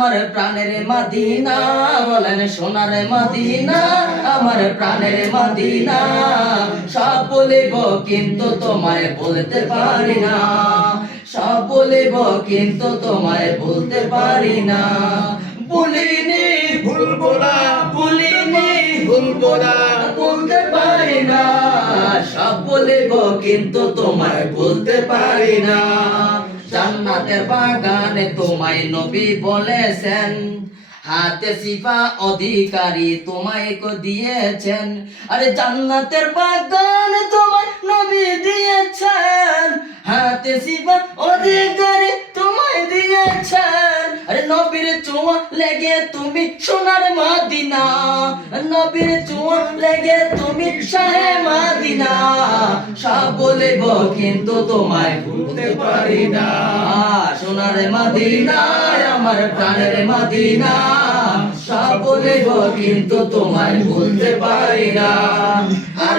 আমার প্রাণের মদিনা, বলেন সোনার মদিনা, আমার প্রাণের মদিনা। সব বলিব কিন্তু তোমায় বলতে পারি না, সব বলিব কিন্তু তোমায় বলতে পারি না। বলিনি ভুলবো না, বলিনি ভুলবো না, বলতে পারি না। সব বলিব কিন্তু তোমায় বলতে পারি না। জান্নাতের বাগানে তোমায় নবী বলেছেন, হাতে সিফা অধিকারী তোমায় দিয়েছেন। আরে জান্নাতের বাগানে তোমায় নবী দিয়েছেন, হাতে সিফা অধিকারী তোমায় দিয়েছেন। আরে নবীর ছোঁয়া লেগে তুমি সোনার মদিনা, নবীর ছোঁয়া লেগে তুমি শাহে মদিনা। সব বলিব কিন্তু তোমায় ভুলতে পারি না, সোনার মদিনা আমার প্রাণের মদিনা। সব বলিব কিন্তু তোমায় ভুলতে পারি না। আর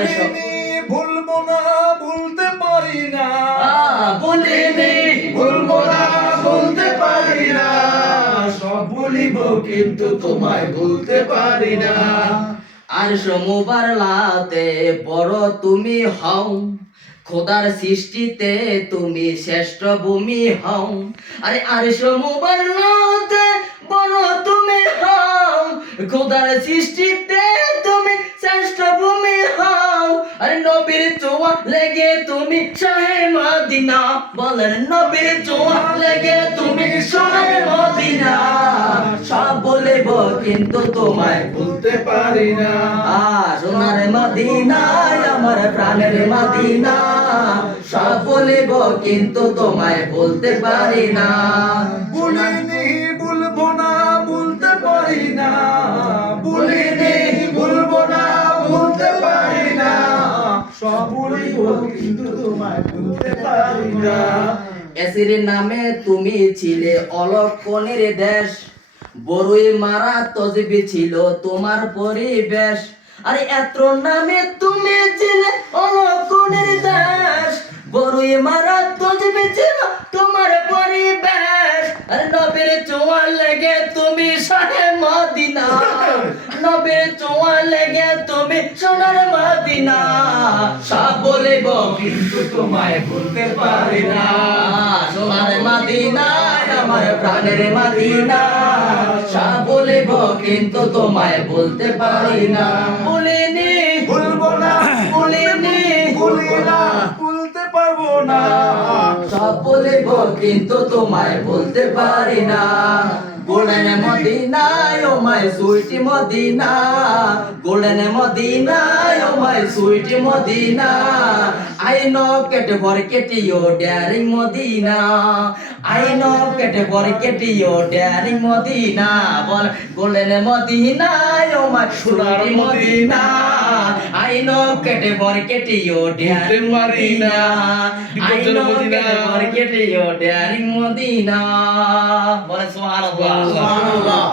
ভুলবো না, ভুলতে পারি না, বলিনি ভুলবো না, বলতে পারি না। সব বলিব কিন্তু তোমায় ভুলতে পারি না। আর সমুবার লাতে বড় তুমি হও, খোদার সৃষ্টিতে তুমি শ্রেষ্ঠ ভূমি হও। আরে আর সমুবার লাতে বড় তুমি হও, খোদার সৃষ্টিতে তুমি শ্রেষ্ঠ ভূমি হও। আরে নবীর ছোঁয়া লেগে তুমি শাহে মদিনা, বলেন নবীর ছোঁয়া লেগে তুমি শাহে মদিনা। সব বলিব কিন্তু তোমায় ভুলতে পারি না, সোনার মদিনা আমার প্রাণের মদিনা। সব বলিব কিন্তু তোমায় বলতে পারি না। বলিনি ভুলবো না, ভুলতে পারি না, বলিনি ভুলবো না, ভুলতে পারি না। সব বলিব কিন্তু তোমায় ভুলতে পারি না। এসির নামে তুমি ছিলে অলক্ষণের দেশ, বড়ই মারা তজবি ছিল তোমার পরিবেশ। আরে এত নামে তুমি ছিলে অলক্ষণের দেশ, বড়ই মারা তজবি ছিল তোমার পরিবেশ। আরে নবীর ছোঁয়া লেগে তুমি শাহে মদিনা, নবীর ছোঁয়া লেগে তুমি সোনার মদিনা। সব বলিব কিন্তু তোমায় ভুলতে পারি না, সোনার মদিনা আমার প্রাণের মদিনা। সব বলিব কিন্তু তোমায় বলতে পারি না। বলিনি ভুলবো না, বলিনি ভুলবো না, ভুলতে পারবো না। সব বলিব কিন্তু তোমায় বলতে পারি না। Golden Medina oh my sweet Medina, golden Medina oh my sweet Medina. I know get your daring Medina, I know get your daring Medina. বল গোল্ডেন মদিনা ও মাই সোনার Medina, I know get your daring Medina, I know get your daring Medina. বলে সুবহানাল্লাহ।